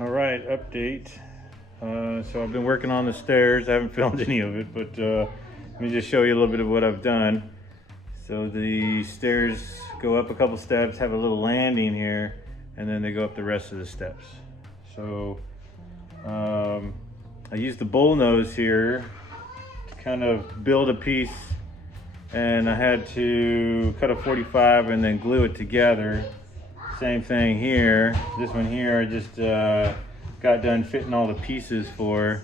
All right, update. So I've been working on the stairs. I haven't filmed any of it, but let me just show you a little bit of what I've done. So the stairs go up a couple steps, have a little landing here, and then they go up the rest of the steps. So I used the bull nose here to kind of build a piece, and I had to cut a 45 and then glue it together. Same thing here. This one here I just got done fitting all the pieces for,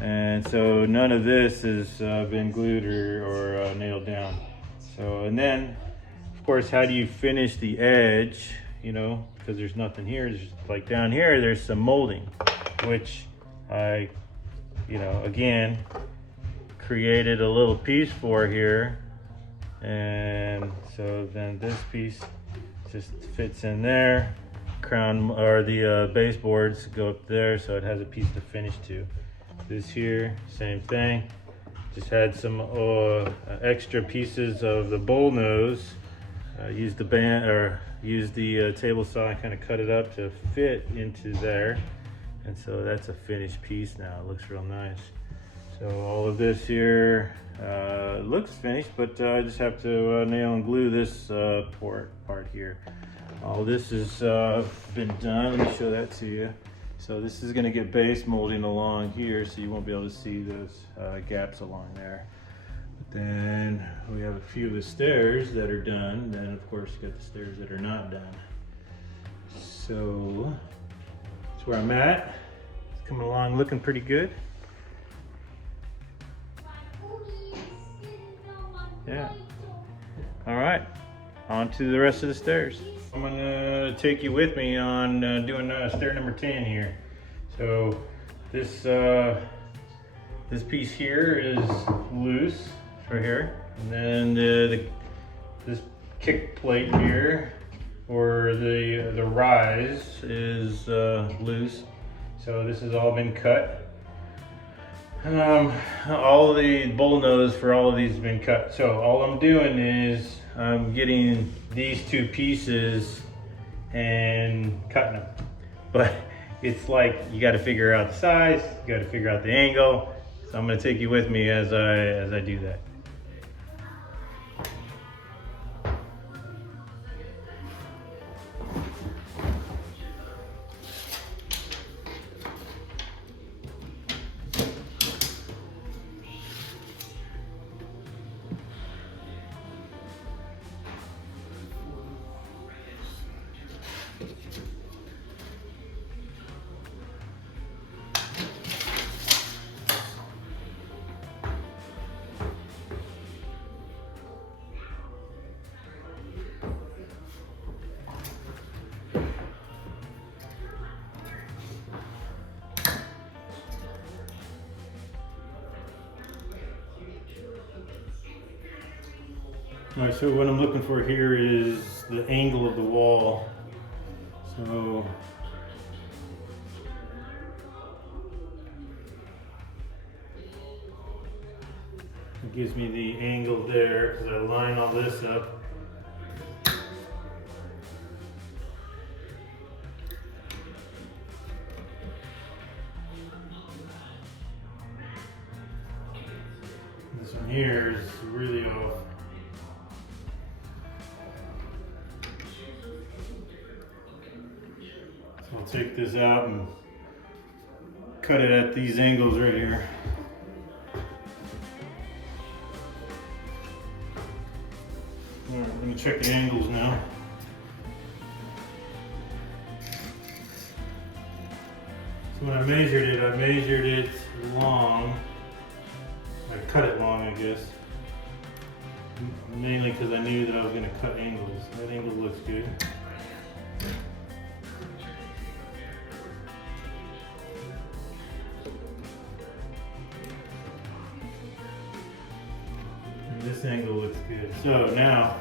and so none of this has been glued or nailed down. So, and then of course, how do you finish the edge? You know, because there's nothing here. There's just, like down here, there's some molding, which I, again, created a little piece for here, and so then this piece just fits in there. Crown or the baseboards go up there, so it has a piece to finish to. This here, same thing. Just had some extra pieces of the bull nose. Used the band or used the table saw and kind of cut it up to fit into there, and so that's a finished piece now. It looks real nice. So all of this here looks finished, but I just have to nail and glue this part here. All this has been done. Let me show that to you. So this is going to get base molding along here, so you won't be able to see those gaps along there. But then we have a few of the stairs that are done. Then of course you got the stairs that are not done. So that's where I'm at. It's coming along looking pretty good. Yeah. All right, on to the rest of the stairs. I'm gonna take you with me on doing stair number 10 here. So this piece here is loose right here, and then this kick plate here, or the rise, is loose. So this has all been cut. All the bull nose for all of these have been cut. So all I'm doing is I'm getting these two pieces and cutting them. But it's like you got to figure out the size, you got to figure out the angle. So I'm going to take you with me as I do that. All right, so what I'm looking for here is the angle of the wall. So it gives me the angle there because I line all this up. This one here is really off. So I'll take this out and cut it at these angles right here. All right, let me check the angles now. So when I measured it long. I cut it long, I guess. Mainly because I knew that I was going to cut angles. That angle looks good. And this angle looks good. So now,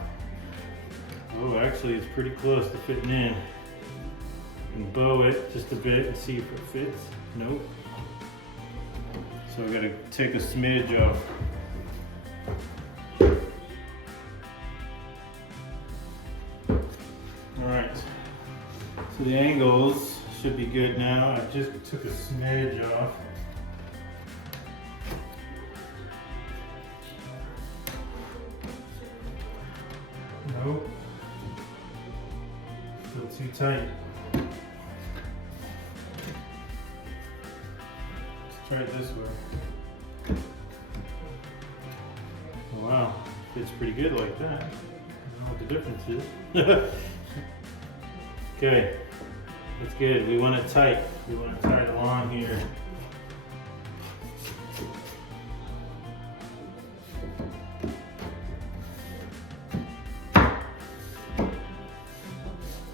oh, actually it's pretty close to fitting in. And bow it just a bit and see if it fits. Nope. So I gotta take a smidge off. Alright, so the angles should be good now. I just took a smidge off. Nope. Still too tight. Let's try it this way. Oh, wow, fits pretty good like that. I don't know what the difference is. Okay, that's good. We want it tight. We want to tie it along here.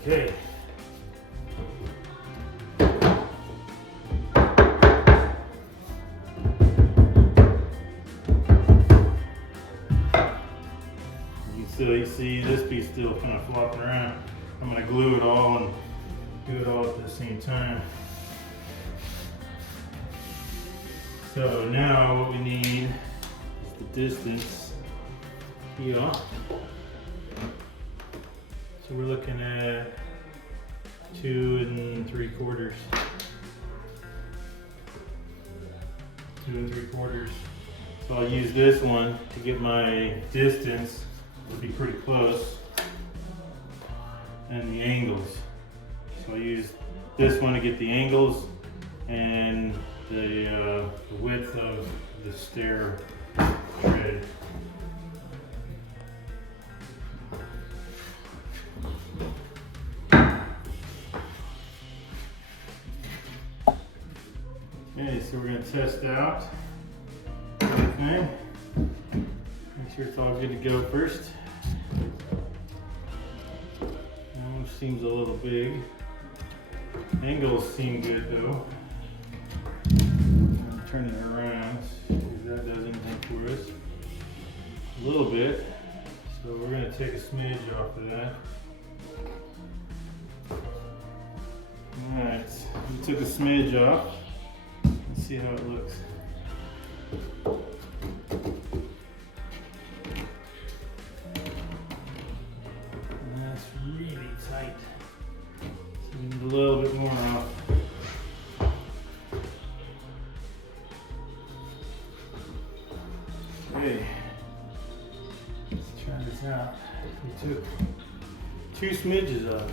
Okay. You see this piece still kind of flopping around. I'm going to glue it all and do it all at the same time. So now what we need is the distance here. So we're looking at 2 3/4. 2 3/4. So I'll use this one to get my distance. It'll be pretty close. And the angles. So I'll use this one to get the angles and the width of the stair tread. Okay, so we're going to test out everything. Make sure it's all good to go first. That one seems a little big. Angles seem good though. I'm turning it around, see if that does anything for us. A little bit. So we're going to take a smidge off of that. Alright, we took a smidge off. Let's see how it looks. And that's really tight. So we need a little bit more off. Okay, let's try this out. We took 2 smidges off.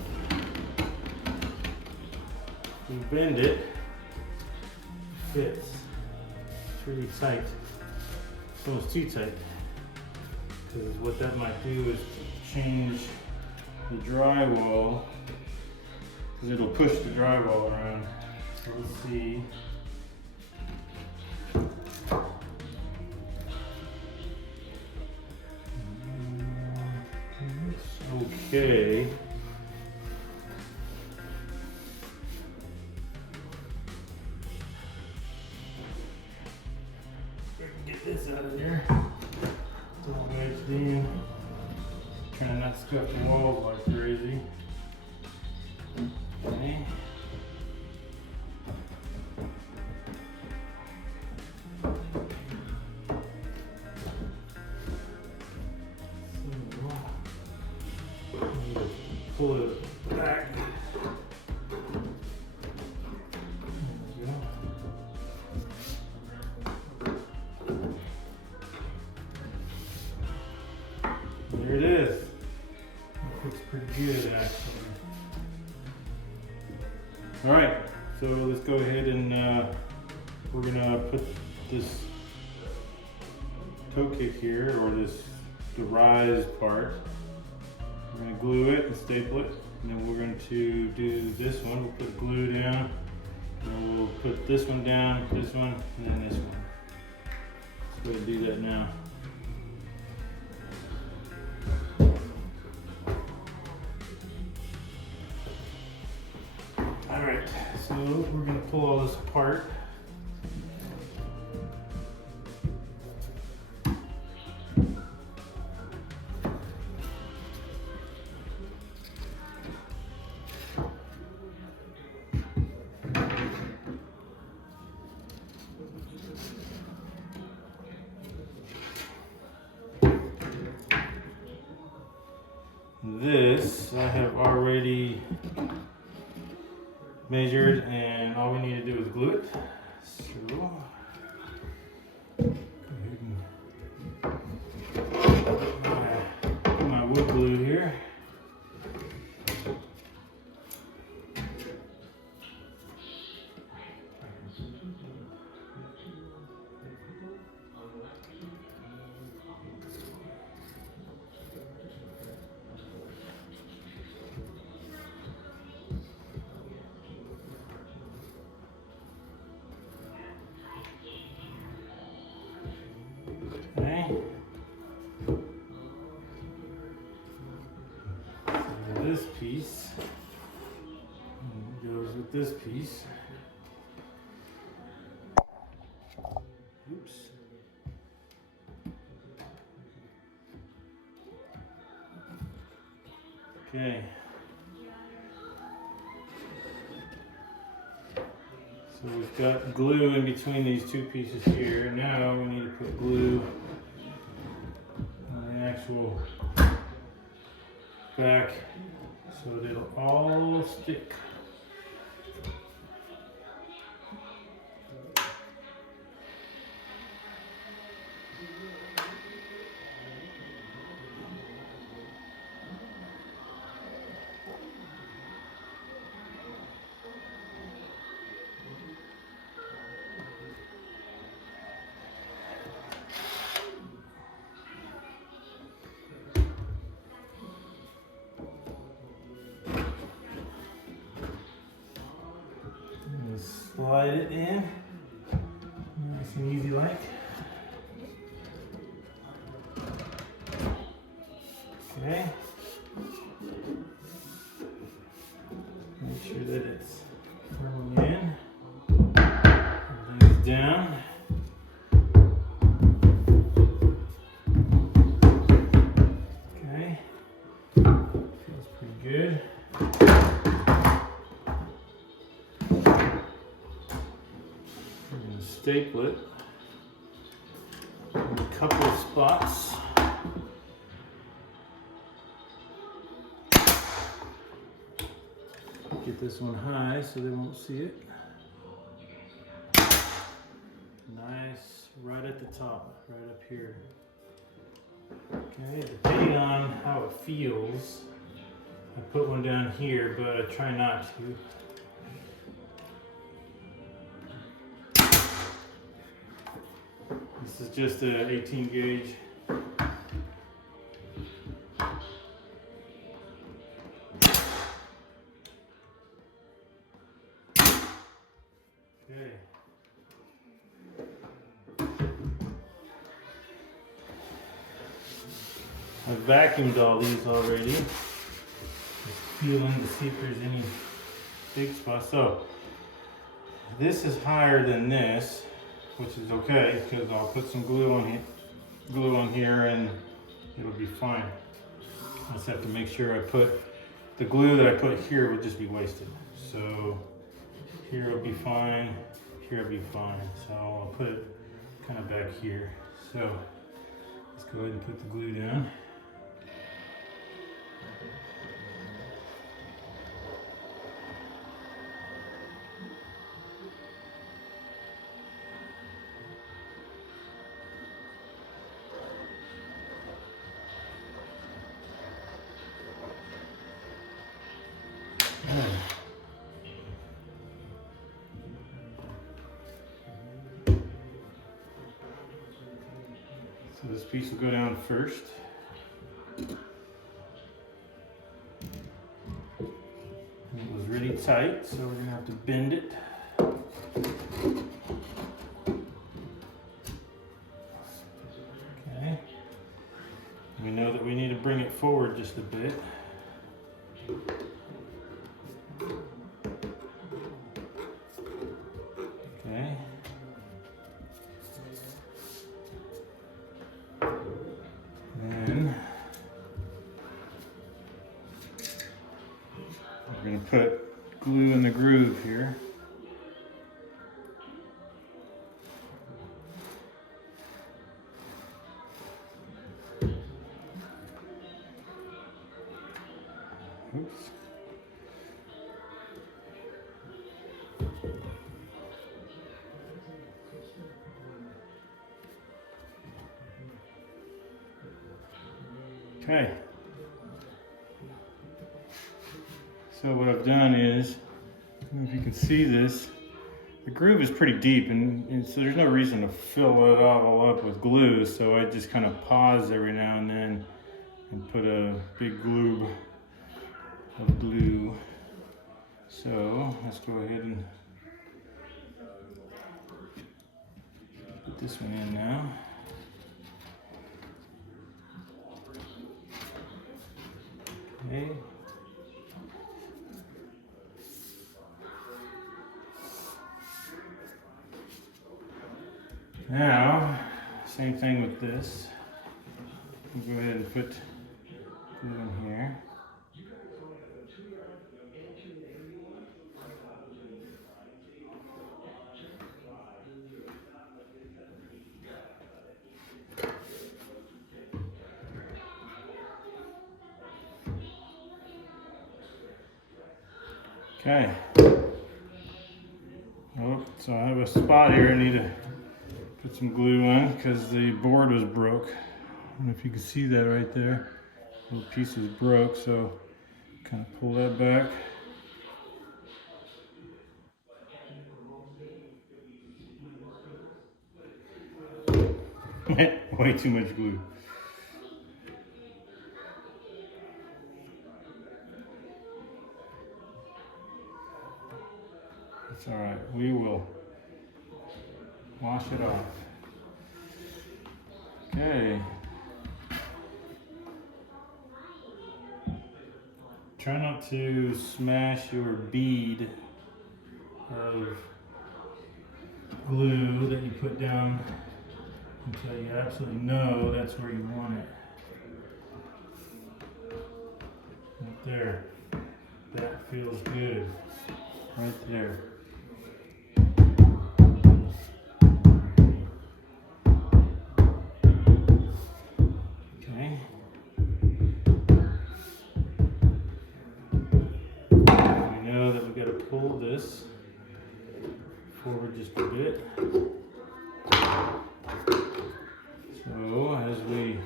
We bend it. Fits. It's really tight. It's almost too tight. Because what that might do is change the drywall. Because it'll push the drywall around. So let's see. Okay. Get this out of here. Don't wedge it in. Trying not to scuff the walls like crazy. Okay. Pull it back. There it is. It looks pretty good actually. Alright, so let's go ahead and we're gonna put this toe kick here, or the rise part. We're going to glue it and staple it, and then we're going to do this one. We'll put glue down, and then we'll put this one down, this one, and then this one. Let's go ahead and do that now. Alright, so we're going to pull all this apart. This I have already measured, and all we need to do is glue it. So go ahead and put my wood glue here. Okay. So this piece goes with this piece. Oops. Okay. So we've got glue in between these two pieces here. Now we need to put glue on the actual back so that it'll all stick. Slide it in, nice and easy like. Okay. Make sure that it's firmly in. Everything's down. Okay. Feels pretty good. Staple it in a couple of spots. Get this one high so they won't see it. Nice, right at the top, right up here. Okay, depending on how it feels, I put one down here, but I try not to. This is just a 18 gauge. Okay. I vacuumed all these already. Just feeling to see if there's any big spots. So this is higher than this, which is okay because I'll put some glue on here and it'll be fine. I just have to make sure I put the glue that I put here would just be wasted. So here it'll be fine, here it'll be fine. So I'll put it kind of back here. So let's go ahead and put the glue down. So this piece will go down first. And it was really tight, so we're gonna have to bend it. Okay. We know that we need to bring it forward just a bit. Okay. Then we're going to put glue in the groove here. Oops. Okay. So what I've done is, I don't know if you can see this, the groove is pretty deep, and so there's no reason to fill it all up with glue, so I just kind of pause every now and then and put a big globe of glue. So let's go ahead and put this one in now. Okay. Now, same thing with this. We'll go ahead and put glue in here. Okay. Oh, so I have a spot here I need to put some glue on because the board was broke. I don't know if you can see that right there. The little piece is broke, so kind of pull that back. Way too much glue. It's all right. We will wash it off. Okay. Try not to smash your bead of glue that you put down until you absolutely know that's where you want it. Right there. That feels good. Right there. Okay. We know that we got to pull this forward just a bit. So as we,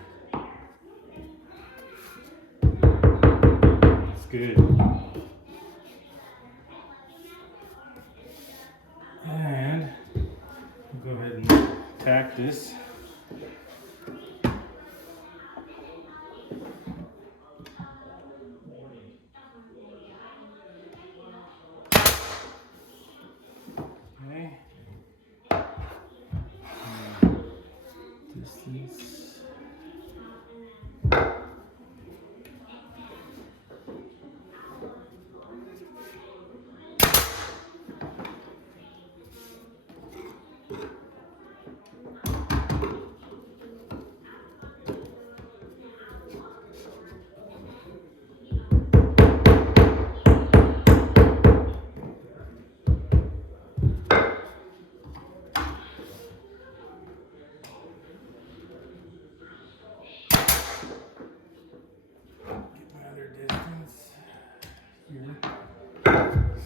it's good. And we'll go ahead and tack this. Okay. Distance.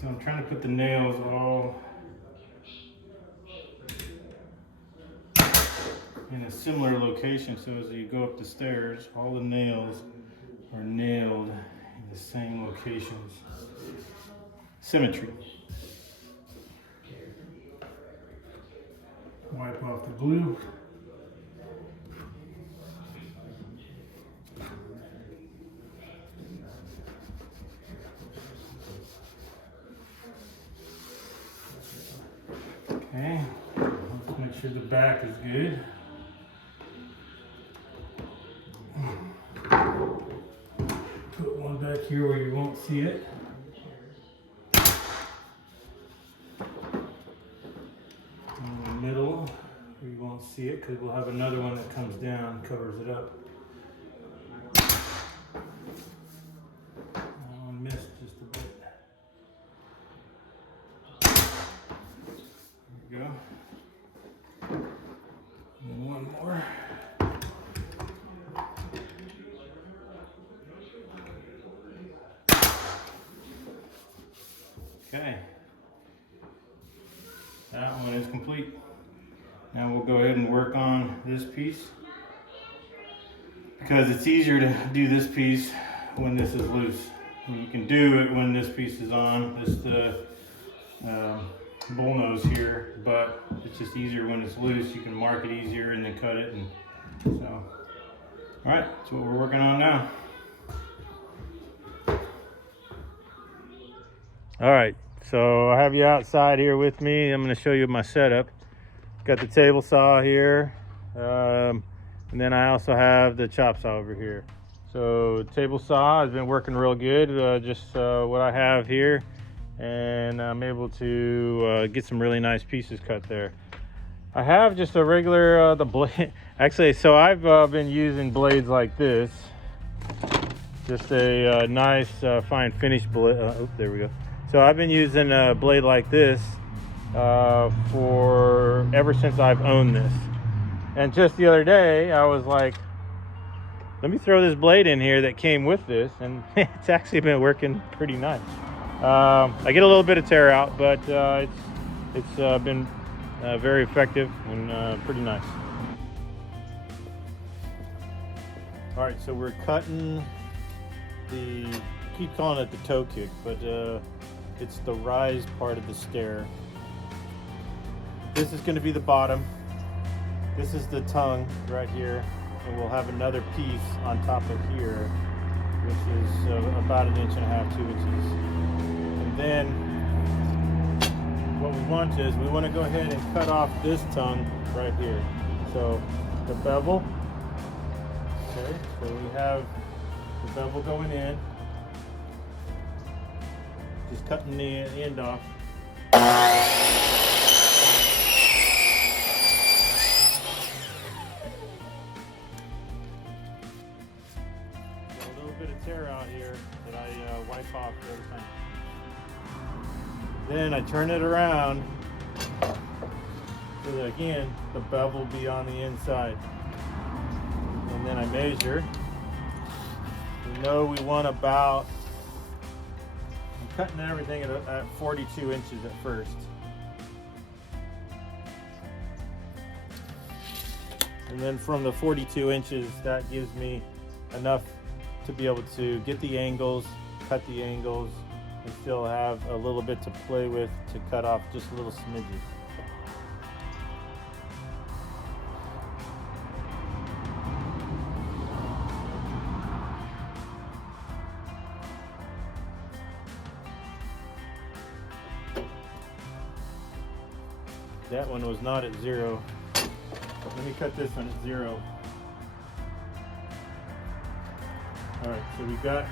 So I'm trying to put the nails all in a similar location, so as you go up the stairs, all the nails are nailed in the same locations. Symmetry. Wipe off the glue. Okay, let's make sure the back is good. Put one back here where you won't see it. In the middle where you won't see it, because we'll have another one that comes down, covers it up. Oh, I missed just a bit. There we go. And one more. Okay, that one is complete. Now we'll go ahead and work on this piece. because it's easier to do this piece when this is loose. You can do it when this piece is on. This is the bull nose here, but it's just easier when it's loose. You can mark it easier and then cut it. And so, all right, that's what we're working on now. All right, so I have you outside here with me. I'm going to show you my setup. Got the table saw here, and then I also have the chop saw over here. So table saw has been working real good, just what I have here, and I'm able to get some really nice pieces cut there. I have just a regular, the blade, actually, so I've been using blades like this, just a nice fine finish blade. Oh, there we go. So I've been using a blade like this for ever since I've owned this. And just the other day, I was like, let me throw this blade in here that came with this, and it's actually been working pretty nice. I get a little bit of tear out, but it's been very effective and pretty nice. All right, so we're cutting the, I keep calling it the toe kick, but it's the rise part of the stair. This is going to be the bottom. This is the tongue right here, and we'll have another piece on top of here, which is about 1.5 inches, 2 inches. And then what we want is we want to go ahead and cut off this tongue right here. So the bevel. Okay, so we have the bevel going in. Just cutting the end off. Got a little bit of tear out here that I wipe off every time. Then I turn it around so that again the bevel will be on the inside. And then I measure. We know we want about, I'm cutting everything at 42 inches at first. And then from the 42 inches, that gives me enough to be able to get the angles, cut the angles, and still have a little bit to play with to cut off just little smidges. That one was not at 0. Let me cut this one at 0. All right, so we got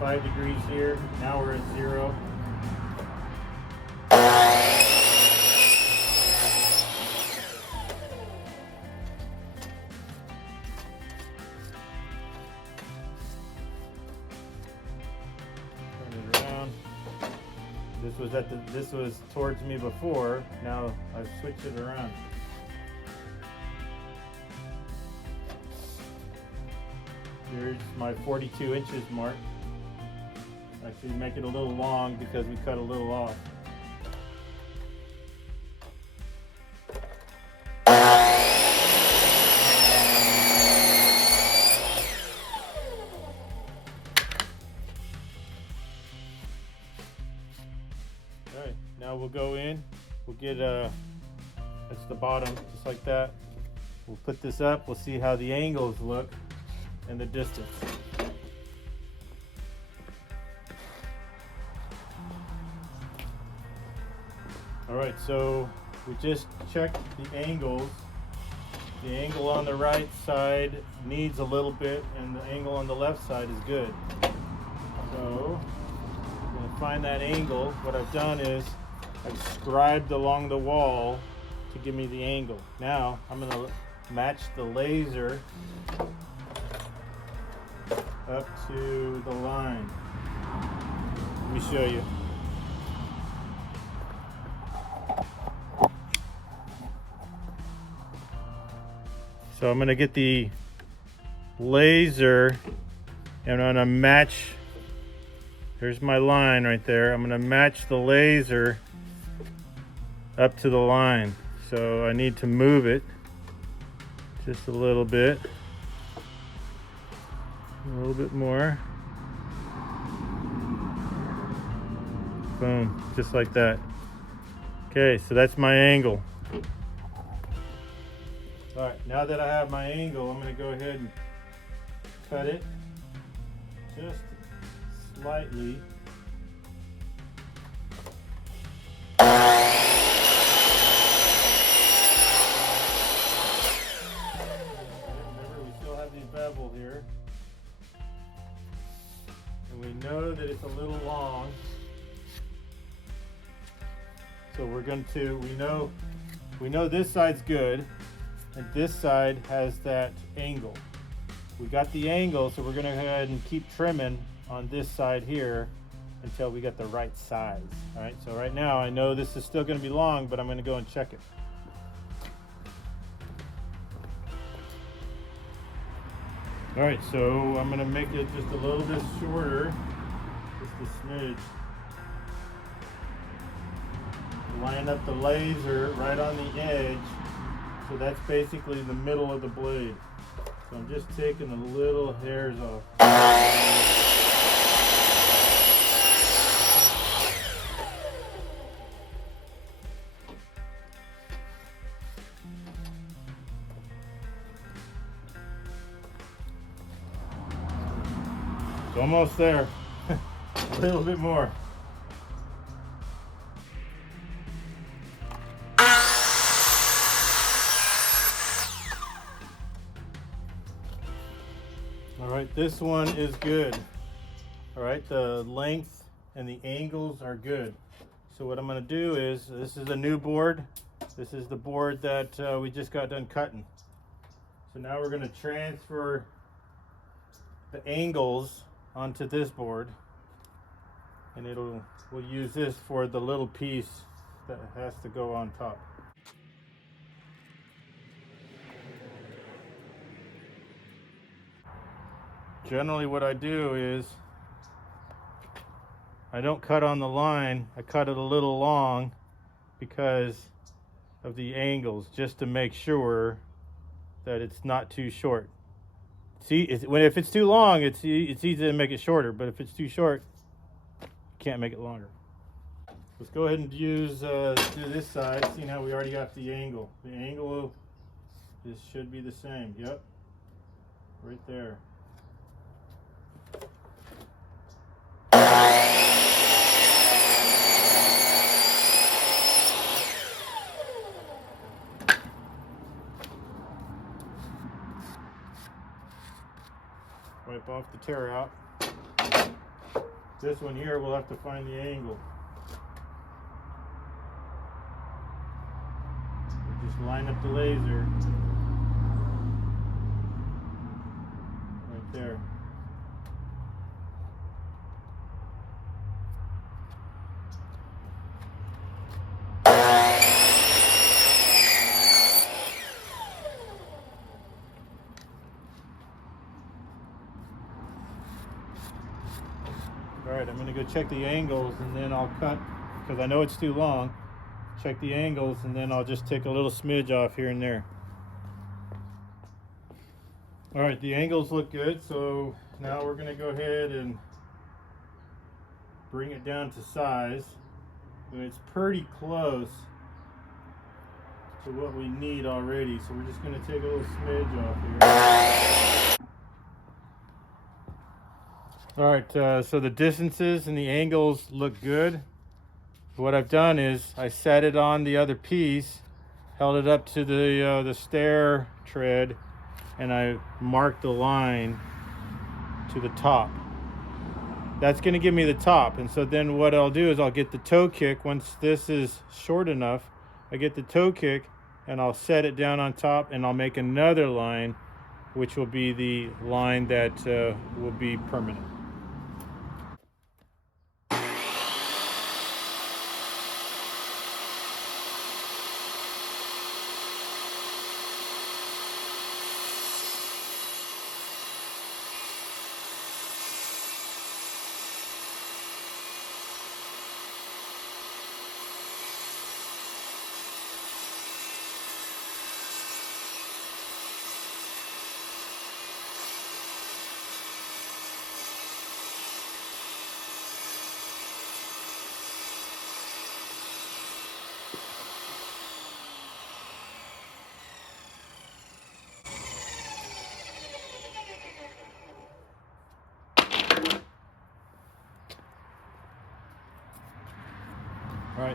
5 degrees here. Now we're at 0. Turn it around. This was towards me before. Now I've switched it around. Here's my 42 inches mark. Actually make it a little long because we cut a little off. Alright, now we'll go in. We'll get that's the bottom, just like that. We'll put this up. We'll see how the angles look and the distance. All right, so we just checked the angles. The angle on the right side needs a little bit, and the angle on the left side is good. So I'm gonna find that angle. What I've done is I've scribed along the wall to give me the angle. Now I'm gonna match the laser up to the line. Let me show you. So I'm gonna get the laser and I'm gonna match, there's my line right there. I'm gonna match the laser up to the line. So I need to move it just a little bit. A little bit more. Boom, just like that. Okay, so that's my angle. All right, now that I have my angle, I'm gonna go ahead and cut it just slightly. Remember, we still have the bevel here. And we know that it's a little long. So we're going to, we know this side's good, and this side has that angle. We got the angle, so we're gonna go ahead and keep trimming on this side here until we get the right size. All right, so right now I know this is still gonna be long, but I'm gonna go and check it. All right, so I'm gonna make it just a little bit shorter, just a smidge. Line up the laser right on the edge, so that's basically the middle of the blade. So I'm just taking the little hairs off. It's almost there. A little bit more. All right, this one is good. All right, the length and the angles are good. So what I'm gonna do is, this is a new board. This is the board that we just got done cutting. So now we're gonna transfer the angles onto this board, and we'll use this for the little piece that has to go on top. Generally what I do is I don't cut on the line, I cut it a little long because of the angles, just to make sure that it's not too short. See, if it's too long, it's easy to make it shorter, but if it's too short, you can't make it longer. Let's go ahead and do this side, seeing how we already got the angle. The angle should be the same, yep, right there. Wipe off the tear out. This one here, we'll have to find the angle. We'll just line up the laser right there. All right, I'm gonna go check the angles and then I'll cut, because I know it's too long. Check the angles and then I'll just take a little smidge off here and there. All right, the angles look good, so now we're gonna go ahead and bring it down to size. And it's pretty close to what we need already, so we're just gonna take a little smidge off here. All right, so the distances and the angles look good. What I've done is I set it on the other piece, held it up to the stair tread, and I marked the line to the top. That's gonna give me the top, and so then what I'll do is I'll get the toe kick. Once this is short enough, I get the toe kick and I'll set it down on top, and I'll make another line, which will be the line that will be permanent.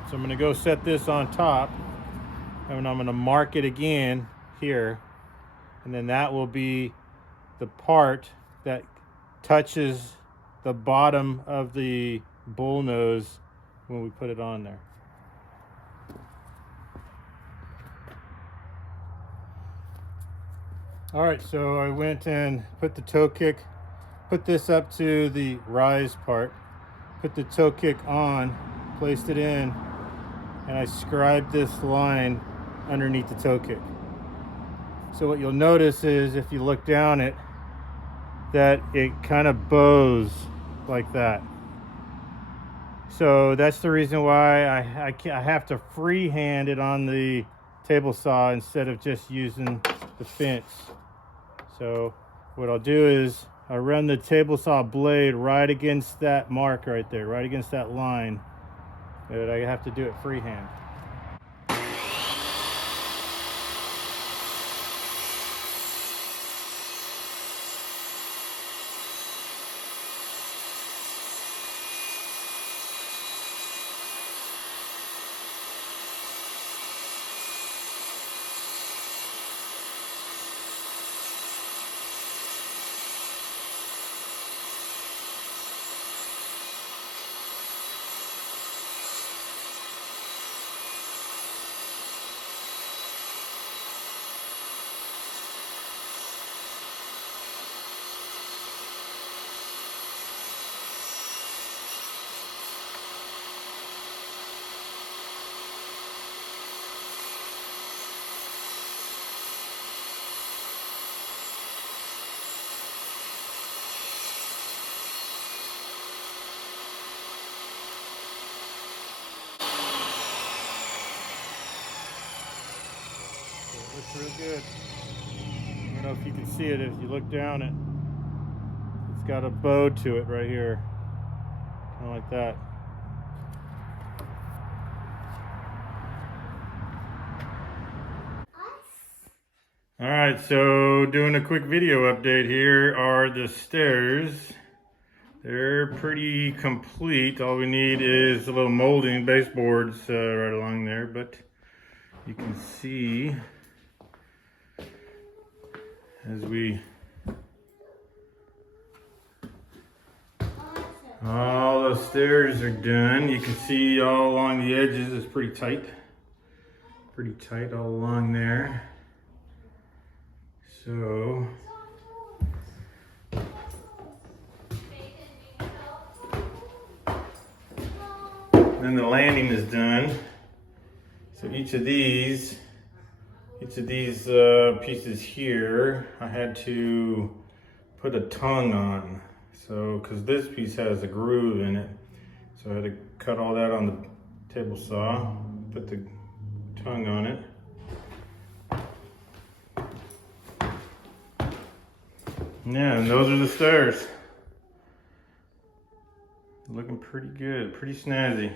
so I'm gonna go set this on top, and I'm gonna mark it again here, and then that will be the part that touches the bottom of the bull nose when we put it on there. All right, so I went and put the toe kick, put this up to the rise part, put the toe kick on, placed it in, and I scribed this line underneath the toe kick. So what you'll notice is if you look down it, that it kind of bows like that. So that's the reason why I have to freehand it on the table saw instead of just using the fence. So what I'll do is I run the table saw blade right against that mark right there, right against that line. But I have to do it freehand. It looks real good. I don't know if you can see it if you look down it. It's got a bow to it right here, kind of like that. All right, so doing a quick video update. Here are the stairs. They're pretty complete. All we need is a little molding baseboards right along there, but you can see as we all the stairs are done. You can see all along the edges is pretty tight all along there. So then the landing is done. So each of these pieces here, I had to put a tongue on. So, because this piece has a groove in it, so I had to cut all that on the table saw, put the tongue on it. Yeah, and those are the stairs. Looking pretty good, pretty snazzy.